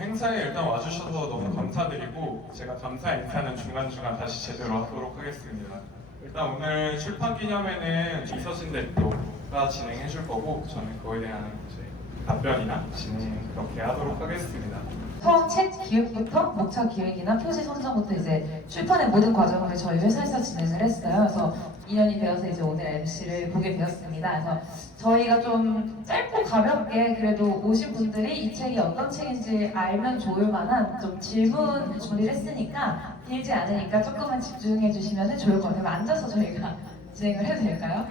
행사에 일단 와주셔서 너무 감사드리고 제가 감사 인사는 중간중간 다시 제대로 하도록 하겠습니다. 일단 오늘 출판 기념회는 이서진 대표가 진행해 줄 거고 저는 그거에 대한 이제 답변이나 진행 그렇게 하도록 하겠습니다. 처음 책 기획부터 목차 기획이나 표지 선정부터 이제 출판의 모든 과정을 저희 회사에서 진행을 했어요. 그래서 인연이 되어서 이제 오늘 MC를 보게 되었습니다. 그래서 저희가 좀 짧고 가볍게 그래도 오신 분들이 이 책이 어떤 책인지 알면 좋을 만한 좀 질문 준비를 했으니까 길지 않으니까 조금만 집중해 주시면 좋을 것 같아요. 앉아서 저희가 진행을 해도 될까요?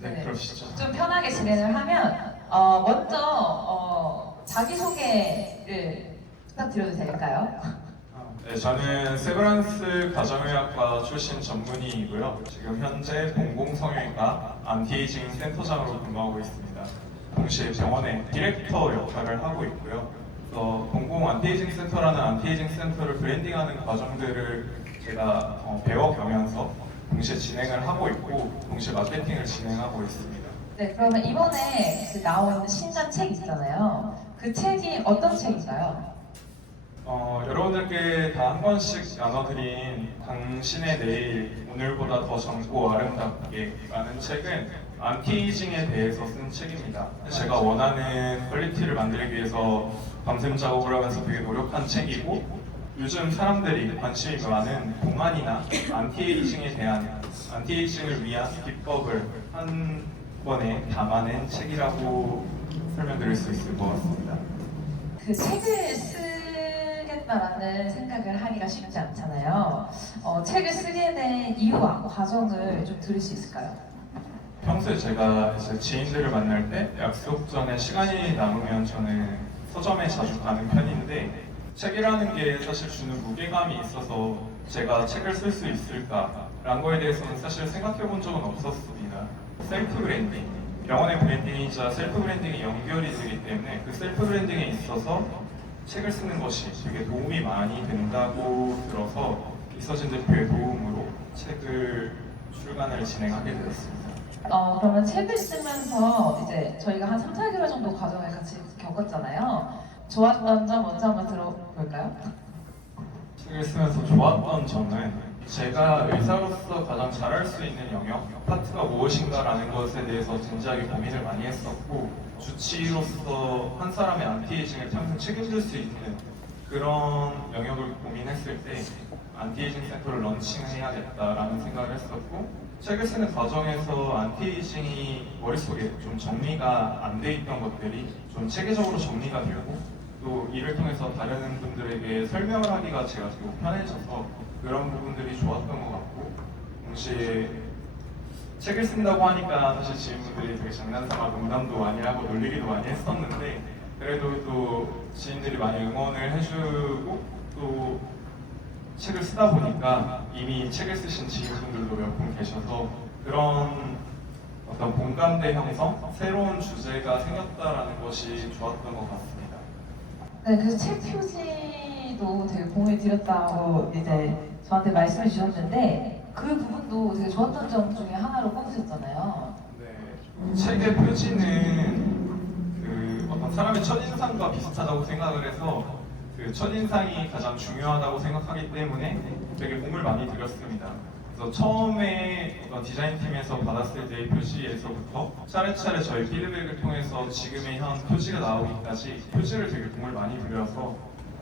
네, 그러시죠. 좀 편하게 진행을 하면 먼저 자기소개를 부탁드려도 될까요? 네, 저는 세브란스 가정의학과 출신 전문의이고요. 지금 현재 공공성형외과 안티에이징 센터장으로 근무하고 있습니다. 동시에 병원의 디렉터 역할을 하고 있고요. 그래서 공공 안티에이징 센터라는 안티에이징 센터를 브랜딩하는 과정들을 제가 배워가면서 동시에 진행을 하고 있고 동시에 마케팅을 진행하고 있습니다. 네, 그러면 이번에 나온 신간 책 있잖아요. 그 책이 어떤 책인가요? 여러분들께 다 한 번씩 나눠드린 당신의 내일 오늘보다 더 젊고 아름답게 라는 책은 안티에이징에 대해서 쓴 책입니다. 제가 원하는 퀄리티를 만들기 위해서 밤샘 작업을 하면서 되게 노력한 책이고 요즘 사람들이 관심이 많은 동안이나 안티에이징에 대한 안티에이징을 위한 비법을 한 번에 담아낸 책이라고 설명드릴 수 있을 것 같습니다. 그 책을 쓰겠다라는 생각을 하기가 쉽지 않잖아요. 책을 쓰게 된 이유와 과정을 좀 들을 수 있을까요? 평소에 제가 이제 지인들을 만날 때 약속 전에 시간이 남으면 저는 서점에 자주 가는 편인데 책이라는 게 사실 주는 무게감이 있어서 제가 책을 쓸 수 있을까라는 거에 대해서는 사실 생각해 본 적은 없었습니다. 셀프 브랜딩, 병원의 브랜딩이자 셀프 브랜딩이 연결이 되기 때문에 그 셀프 브랜딩에 있어서 책을 쓰는 것이 되게 도움이 많이 된다고 들어서 이서진 대표의 도움으로 책을 출간을 진행하게 되었습니다. 그러면 책을 쓰면서 이제 저희가 한 3, 4개월 정도 과정을 같이 겪었잖아요. 좋았던 점 먼저 한번 들어볼까요? 책을 쓰면서 좋았던 점은 제가 의사로서 가장 잘할 수 있는 영역, 파트가 무엇인가라는 것에 대해서 진지하게 고민을 많이 했었고 주치의로서 한 사람의 안티에이징을 평생 책임질 수 있는 그런 영역을 고민했을 때 안티에이징 센터를 런칭해야겠다라는 생각을 했었고 책을 쓰는 과정에서 안티에이징이 머릿속에 좀 정리가 안 돼 있던 것들이 좀 체계적으로 정리가 되고 또 이를 통해서 다른 분들에게 설명을 하기가 제가 되게 편해져서 그런 부분들이 좋았던 것 같고 동시에 책을 쓴다고 하니까 사실 지인분들이 되게 장난삼아 농담도 많이 하고 놀리기도 많이 했었는데 그래도 또 지인들이 많이 응원을 해주고 또 책을 쓰다 보니까 이미 책을 쓰신 지인분들도 몇 분 계셔서 그런 어떤 공감대 형성, 새로운 주제가 생겼다라는 것이 좋았던 것 같습니다. 네, 그래서 책 표지도 되게 공을 들였다고 이제 저한테 말씀해 주셨는데 그 부분도 되게 좋았던 점 중에 하나로 꼽으셨잖아요. 네, 책의 표지는 그 어떤 사람의 첫인상과 비슷하다고 생각을 해서 그 첫인상이 가장 중요하다고 생각하기 때문에 되게 공을 많이 들였습니다. 그래서 처음에 어떤 디자인팀에서 받았을 때의 표지에서부터 차례차례 저희 피드백을 통해서 지금의 현 표지가 나오기까지 표지를 되게 공을 많이 들여서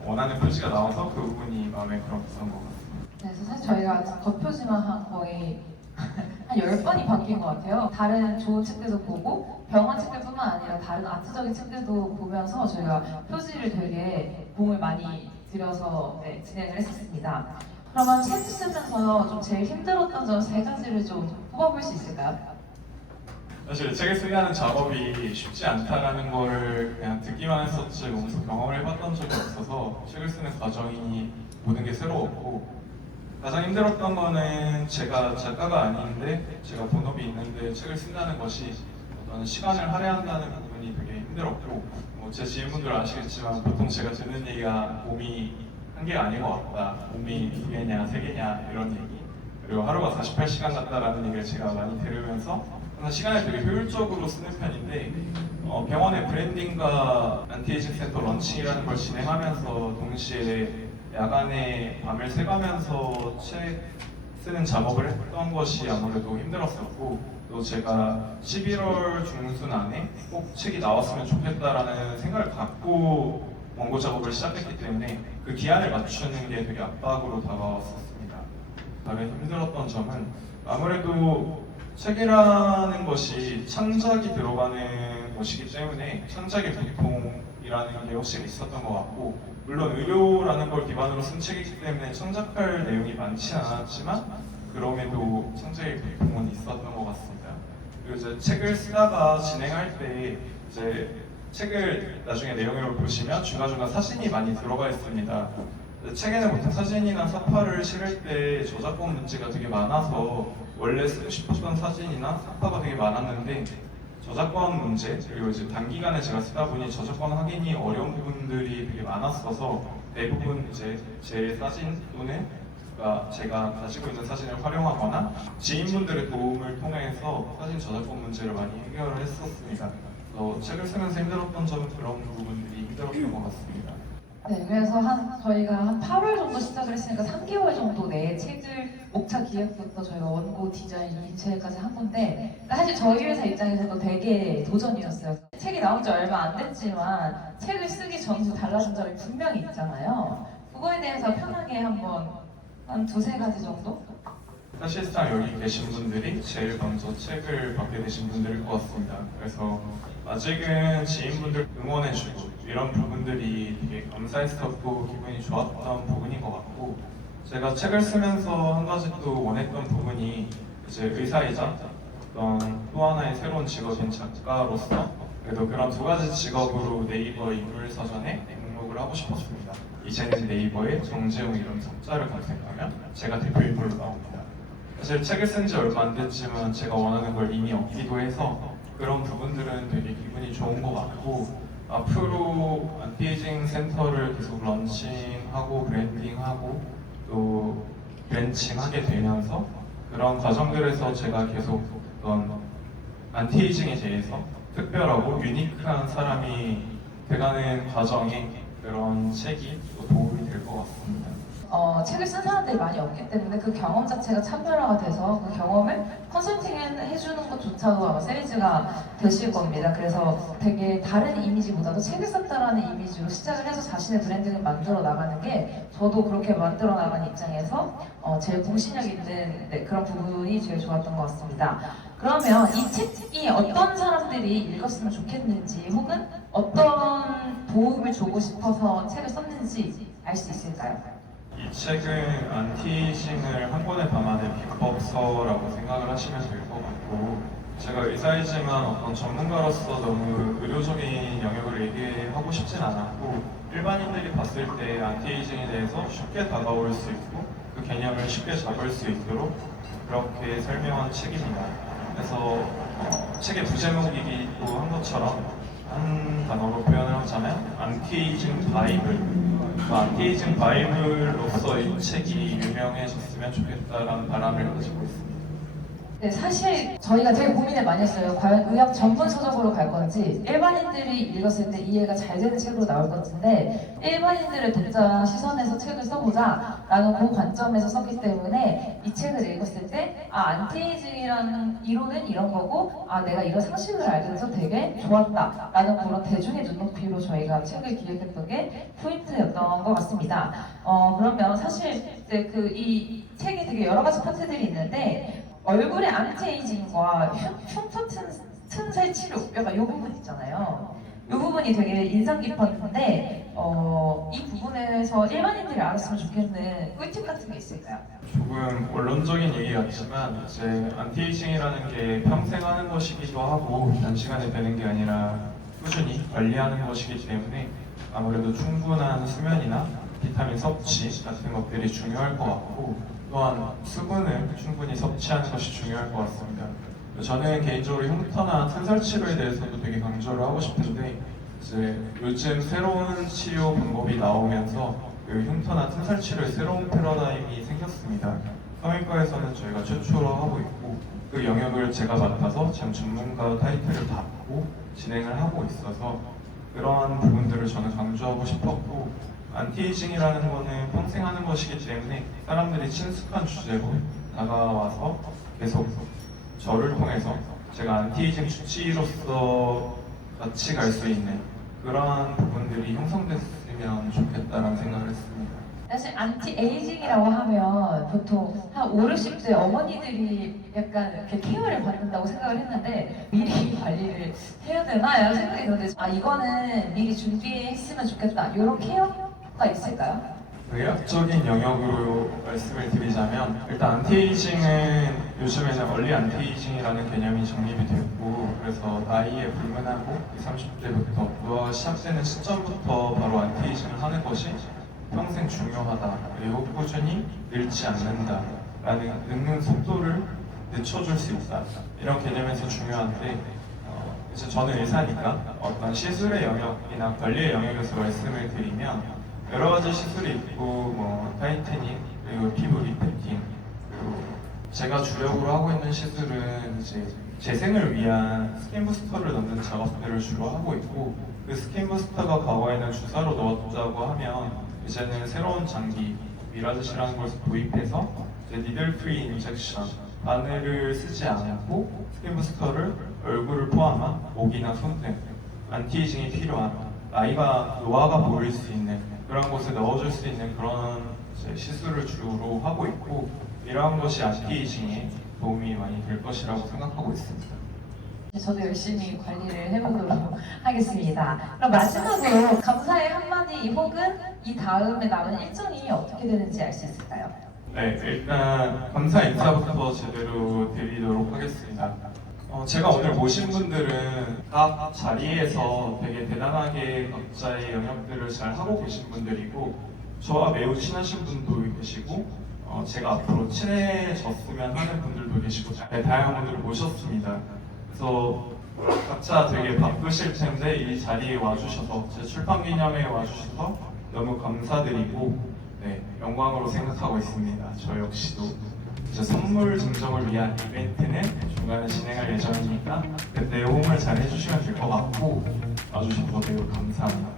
원하는 표지가 나와서 그 부분이 마음에 들었던 것 같습니다. 네, 그래서 사실 저희가 겉표지만 한 거의 한 10번이 바뀐 것 같아요. 다른 좋은 책들도 보고 병원 책들뿐만 아니라 다른 아트적인 책들도 보면서 저희가 표지를 되게 공을 많이 들여서 진행을 했었습니다. 그러면 책 쓰면서 좀 제일 힘들었던 점 3가지를 좀 뽑아볼 수 있을까요? 사실 책을 쓰는 작업이 쉽지 않다라는 거를 그냥 듣기만 했었지 몸소 경험을 해봤던 적이 없어서 책을 쓰는 과정이 모든 게 새로웠고 가장 힘들었던 거는 제가 작가가 아닌데 제가 본업이 있는데 책을 쓴다는 것이 어떤 시간을 할애한다는 부분이 되게 힘들었고 제 지인분들 아시겠지만 보통 제가 듣는 얘기가 몸이 한 개가 아닌 것 같다 몸이 2개냐 3개냐 이런 얘기 그리고 하루가 48시간 같다라는 얘기를 제가 많이 들으면서 시간을 되게 효율적으로 쓰는 편인데 병원의 브랜딩과 안티에이징 센터 런칭이라는 걸 진행하면서 동시에 야간에 밤을 새가면서 책 쓰는 작업을 했던 것이 아무래도 힘들었었고, 또 제가 11월 중순 안에 꼭 책이 나왔으면 좋겠다라는 생각을 갖고 원고 작업을 시작했기 때문에 그 기한을 맞추는 게 되게 압박으로 다가왔었습니다. 다른 힘들었던 점은 아무래도 책이라는 것이 창작이 들어가는 것이기 때문에 창작의 고통이라는 게 확실히 있었던 것 같고, 물론 의료라는 걸 기반으로 쓴 책이기 때문에 창작할 내용이 많지는 않았지만 그럼에도 창작의 고통은 있었던 것 같습니다. 그리고 이제 책을 쓰다가 진행할 때 이제 책을 나중에 내용을 보시면 중간중간 사진이 많이 들어가 있습니다. 책에는 보통 사진이나 사파를 실을 때 저작권 문제가 되게 많아서 원래 쓰고 싶었던 사진이나 사파가 되게 많았는데, 저작권 문제 그리고 이제 단기간에 제가 쓰다 보니 저작권 확인이 어려운 부분들이 되게 많았어서 대부분 이제 제 사진 또는 제가 가지고 있는 사진을 활용하거나 지인분들의 도움을 통해서 사진 저작권 문제를 많이 해결을 했었습니다. 그래서 책을 쓰면서 힘들었던 점은 그런 부분들이 힘들었던 것 같습니다. 네, 그래서 저희가 한 8월 정도 시작을 했으니까 3개월 정도 내에 책을 목차 기획부터 저희가 원고 디자인, 인쇄까지 한 건데, 사실 저희 회사 입장에서도 되게 도전이었어요. 책이 나온 지 얼마 안 됐지만 책을 쓰기 전부터 달라진 점이 분명히 있잖아요. 그거에 대해서 편하게 한번 한 두세 가지 정도? 사실상 여기 계신 분들이 제일 먼저 책을 받게 되신 분들일 것 같습니다. 그래서 아직은 지인분들 응원해주고 이런 부분들이 되게 감사했었고 기분이 좋았던 부분인 것 같고, 제가 책을 쓰면서 한 가지 또 원했던 부분이 이제 의사이자 어떤 또 하나의 새로운 직업인 작가로서 그래도 그런 두 가지 직업으로 네이버 인물사전에 등록을 하고 싶었습니다. 이제는 네이버에 정재웅 이름 석자를 검색하면 제가 대표 인물로 나옵니다. 사실 책을 쓴 지 얼마 안 됐지만 제가 원하는 걸 이미 얻기도 해서 그런 부분들은 되게 기분이 좋은 것 같고, 앞으로 안티에이징 센터를 계속 런칭하고 브랜딩하고 또 벤칭하게 되면서 그런 과정들에서 제가 계속 어떤 안티에이징에 대해서 특별하고 유니크한 사람이 돼가는 과정에 그런 책이 또 도움이 될 것 같습니다. 책을 쓴 사람들이 많이 없기 때문에 그 경험 자체가 차별화가 돼서 그 경험을 컨설팅 해주는 것조차도 아마 세리즈가 되실 겁니다. 그래서 되게 다른 이미지보다도 책을 썼다라는 이미지로 시작을 해서 자신의 브랜딩을 만들어 나가는 게, 저도 그렇게 만들어 나가는 입장에서 제일 공신력 있는 그런 부분이 제일 좋았던 것 같습니다. 그러면 이 책이 어떤 사람들이 읽었으면 좋겠는지, 혹은 어떤 도움을 주고 싶어서 책을 썼는지 알 수 있을까요? 이 책은 안티에이징을 한 권에 담아낸 비법서라고 생각을 하시면 될 것 같고, 제가 의사이지만 어떤 전문가로서 너무 의료적인 영역을 얘기하고 싶진 않았고, 일반인들이 봤을 때 안티에이징에 대해서 쉽게 다가올 수 있고 그 개념을 쉽게 잡을 수 있도록 그렇게 설명한 책입니다. 그래서 책의 부제목이기도 한 것처럼 한 단어로 표현을 하자면 안티에이징 바이블, 안티에이징 바이블로서 이 책이 유명해졌으면 좋겠다라는 바람을 가지고 있습니다. 네, 사실 저희가 되게 고민을 많이 했어요. 과연 의학 전문 서적으로 갈 건지, 일반인들이 읽었을 때 이해가 잘 되는 책으로 나올 건지인데, 일반인들의 독자 시선에서 책을 써보자 라는 그 관점에서 썼기 때문에 이 책을 읽었을 때 안티에이징이라는 이론은 이런 거고, 내가 이런 상식을 알게 돼서 되게 좋았다 라는 그런 대중의 눈높이로 저희가 책을 기획했던 게 포인트였던 것 같습니다. 그러면 사실 이제 이 책이 되게 여러 가지 파트들이 있는데, 얼굴의 안티에이징과 흉터 튼살 치료, 약간 이 부분 있잖아요. 이 부분이 되게 인상 깊었는데, 이 부분에서 일반인들이 알았으면 좋겠는 꿀팁 같은 게 있을까요? 조금 원론적인 얘기 같지만 이제 안티에이징이라는 게 평생 하는 것이기도 하고 단시간에 되는 게 아니라 꾸준히 관리하는 것이기 때문에 아무래도 충분한 수면이나 비타민 섭취 같은 것들이 중요할 것 같고, 또한 수분을 충분히 섭취하는 것이 중요할 것 같습니다. 저는 개인적으로 흉터나 튼살 치료에 대해서도 되게 강조를 하고 싶은데, 이제 요즘 새로운 치료 방법이 나오면서 그 흉터나 튼살 치료의 새로운 패러다임이 생겼습니다. 성형과에서는 저희가 최초로 하고 있고 그 영역을 제가 맡아서 지금 전문가 타이틀을 받고 진행을 하고 있어서 그러한 부분들을 저는 강조하고 싶었고 안티에이징이라는 거는 평생 하는 것이기 때문에 사람들이 친숙한 주제로 다가와서 계속 저를 통해서 제가 안티에이징 주치의로서 같이 갈 수 있는 그러한 부분들이 형성됐으면 좋겠다라는 생각을 했습니다. 사실 안티에이징이라고 하면 보통 한 5, 60대 어머니들이 약간 이렇게 케어를 받는다고 생각을 했는데 미리 관리를 해야 되나? 이런 생각이 드는데 이거는 미리 준비했으면 좋겠다. 이런 케어가 있을까요? 의학적인 영역으로 말씀을 드리자면 일단 안티에이징은 요즘에는 얼리 안티에이징이라는 개념이 정립이 됐고 그래서 나이에 불문하고 20, 30대부터 노화가 시작되는 시점부터 바로 안티에이징을 하는 것이 평생 중요하다. 그리고 꾸준히 늙지 않는다라는 늙는 속도를 늦춰줄 수 있다. 이런 개념에서 중요한데 이제 저는 의사니까 어떤 시술의 영역이나 관리의 영역에서 말씀을 드리면 여러 가지 시술이 있고 뭐 타이트닝 그리고 피부 리프팅 그리고 제가 주력으로 하고 있는 시술은 이제 재생을 위한 스킨 부스터를 넣는 작업들을 주로 하고 있고 그 스킨 부스터가 과거에는 주사로 넣었다고 하면 이제는 새로운 장기 미라드시라는 것을 도입해서 이제 니들 프리 인젝션 바늘을 쓰지 않고 스킨 부스터를 얼굴을 포함한 목이나 손 등 안티에이징이 필요한 나이가 노화가 보일 수 있는 그런 곳에 넣어줄 수 있는 그런 이제 시술을 주로 하고 있고 이러한 것이 안티에이징에 도움이 많이 될 것이라고 생각하고 있습니다. 저도 열심히 관리를 해보도록 하겠습니다. 그럼 마지막으로 감사의 한마디 혹은 이 다음에 남은 일정이 어떻게 되는지 알 수 있을까요? 네, 일단 감사 인사부터 제대로 드리도록 하겠습니다. 제가 오늘 모신 분들은 각 자리에서 되게 대단하게 각자의 영역들을 잘 하고 계신 분들이고 저와 매우 친하신 분도 계시고 제가 앞으로 친해졌으면 하는 분들도 계시고 네, 다양한 분들을 모셨습니다. 그래서 각자 되게 바쁘실 텐데 이 자리에 와주셔서 제 출판 기념회에 와주셔서 너무 감사드리고 네, 영광으로 생각하고 있습니다. 저 역시도 이제 선물 증정을 위한 이벤트는 중간에 진행할 예정이니까 그때 호응을 잘 해주시면 될 것 같고 와주셔서 매우 감사합니다.